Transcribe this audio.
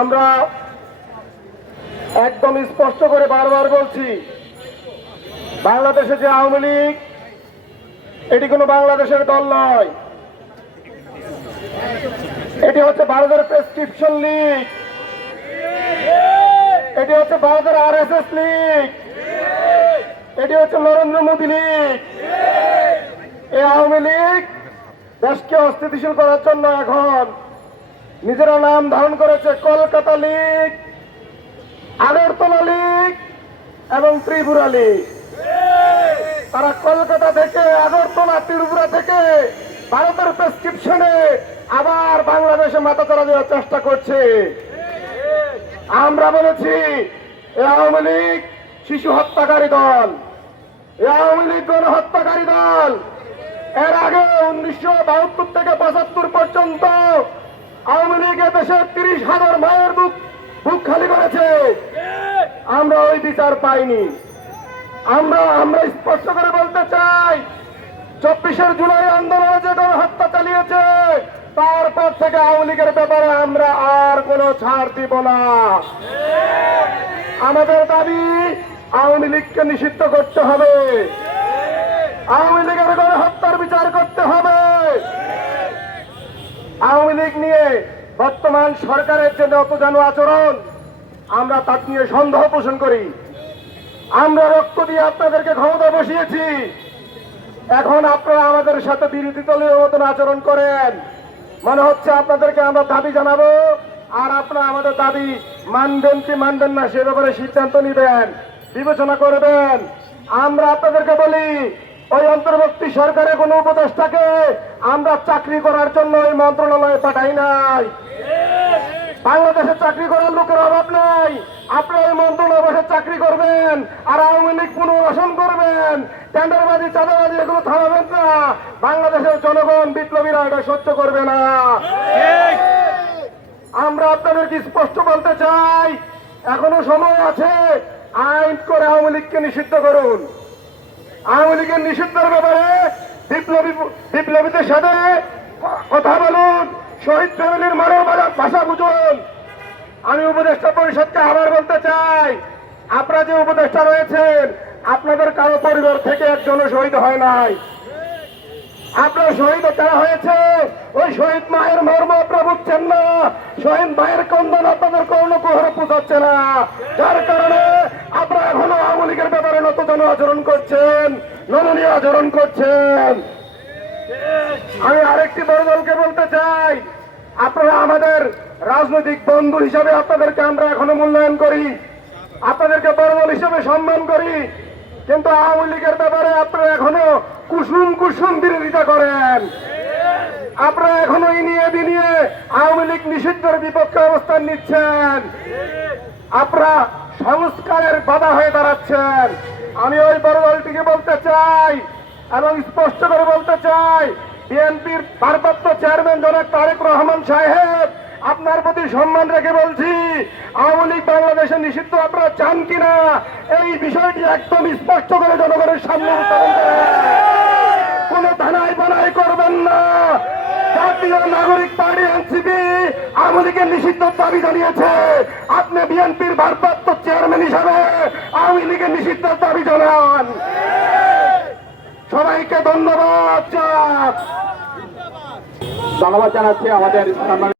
আমরা একদম স্পষ্ট করে বারবার বলছি, বাংলাদেশে যে আওয়ামী লীগ এটি কোনো বাংলাদেশের দল নয়, এটি হচ্ছে ভারতের প্রেসক্রিপশন লীগ, এটি হচ্ছে ভারতের RSS লীগ, এটি হচ্ছে নরেন্দ্র মোদী লীগ। এই আওয়ামী লীগ দেশকে অস্থিতিশীল করার জন্য এখন নিজেরা নাম ধারণ করেছে কলকাতা লীগ, আগরতলা লীগ এবং ত্রিপুরা লীগ। তারা কলকাতা থেকে, আগরতলা, ত্রিপুরা থেকে ভারতের প্রেসক্রিপশনে আবার বাংলাদেশে মাথা চারা দেওয়ার চেষ্টা করছে। আমরা বলেছি এই আওয়ামী লীগ শিশু হত্যাকারী দল, এই আওয়ামী লীগ গণহত্যাকারী দল। এর আগে 1972 থেকে 75 পর্যন্ত আওয়ামী লীগ দেশে 30,000 মায়ের বুক খালি করেছে। আমরা ওই বিচার পাইনি। আমরা স্পষ্ট করে বলতে চাই, 24শে জুলাই আন্দোলনে যে গণহত্যা চালিয়েছে তারপর থেকে আওয়ামী লীগের ব্যাপারে আমরা আর কোনো ছাড় দিব না। আমাদের দাবি আওয়ামী লীগকে নিষিদ্ধ করতে হবে, আওয়ামী লীগের গণহত্যার বিচার করতে হবে। আওয়ামী লীগ নিয়ে বর্তমান সরকারের যে নতজানু আচরণ, আমরা তার নিয়ে সন্দেহ পোষণ করি। আমরা রক্ত দিয়ে আপনাদেরকে ক্ষমতা বসিয়েছি, এখন আপনারা আমাদের সাথে বিরোধী দলের মতন আচরণ করেন। মনে হচ্ছে আপনাদেরকে আমরা দাবি জানাবো, আর আপনারা আমাদের দাবি মানবেন কি মানবেন না সে ব্যাপারে সিদ্ধান্ত নেবেন, বিবেচনা করবেন। আমরা আপনাদেরকে বলি, ওই অন্তর্বর্তী সরকারের কোন উপদেষ্টাকে আমরা চাকরি করার জন্য ওই মন্ত্রণালয়ে পাঠাই নাই। বাংলাদেশে চাকরি করার লোকের অভাব নাই। আপনারা ওই মন্ত্রণালয়ে বসে চাকরি করবেন আর আওয়ামী লীগ পুনর্বাসন করবেন, টেন্ডারবাজি, চাঁদাবাজি এগুলো থামাবেন না। বাংলাদেশের জনগণ, বিপ্লবীরা এটা সহ্য করবে না। আমরা আপনাদেরকে স্পষ্ট বলতে চাই, এখনো সময় আছে, আইন করে আওয়ামী লীগকে নিষিদ্ধ করুন। আওয়ামী লীগের নিষিদ্ধের ব্যাপারে বিপ্লবীদের সাথে কথা বলুন, শহীদ ফ্যামিলির ভাষা বুঝুন। আমি উপদেষ্টা পরিষদকে আবার বলতে চাই, আপনারা যে উপদেষ্টা রয়েছেন, আপনাদের কারো পরিবার থেকে একজনও শহীদ হয় নাই। আপনার শহীদ যারা হয়েছে, ওই শহীদ মায়ের মর্ম আপনারা বুঝছেন না, শহীদ মায়ের কন্দন আপনাদের কোনো কুহরে পৌঁছাচ্ছে না, যার কারণে আপনারা এখনো আওয়ামী লীগের ব্যাপারে নতজানু আচরণ করছেন, নমনীয় আচরণ করছেন। আমি আরেকটি বড় দলকে বলতে চাই, আপনারা আমাদের রাজনৈতিক বন্ধু হিসাবে আপনাদেরকে আমরা এখনো মূল্যায়ন করি, আপনাদেরকে বড় দল হিসাবে সম্মান করি, কিন্তু আওয়ামী লীগের ব্যাপারে আপনারা এখনো কুসুম বিরোধিতা করেন। আপনারা এখনো ইনিয়ে বিনিয়ে আওয়ামী লীগ নিষিদ্ধের বিপক্ষে অবস্থান নিচ্ছেন। আপনারা সংস্কারের বাধা হয়ে দাঁড়াচ্ছেন। আমি ওই বড় দলটিকে বলতে চাই এবং স্পষ্ট করে বলতে চাই, বিএনপির ভারপ্রাপ্ত চেয়ারম্যান জনাব তারেক রহমান সাহেব, আপনার প্রতি সম্মান রেখে বলছি, আওয়ামী লীগ বাংলাদেশে নিষিদ্ধ আপনারা চান কিনা এই বিষয়টি একদম স্পষ্ট করে জনগণের সামনে উত্থাপন করেন। কোন ধানাই বানাই করবেন না। জাতীয় নাগরিক পার্টি এনসিপি আওয়ামী লীগের নিষিদ্ধের দাবি জানিয়েছে, আপনি বিএনপির ভারপ্রাপ্ত চেয়ারম্যান হিসাবে আওয়ামী লীগের নিষিদ্ধের দাবি জানান। সবাইকে ধন্যবাদ জানাচ্ছি আমাদের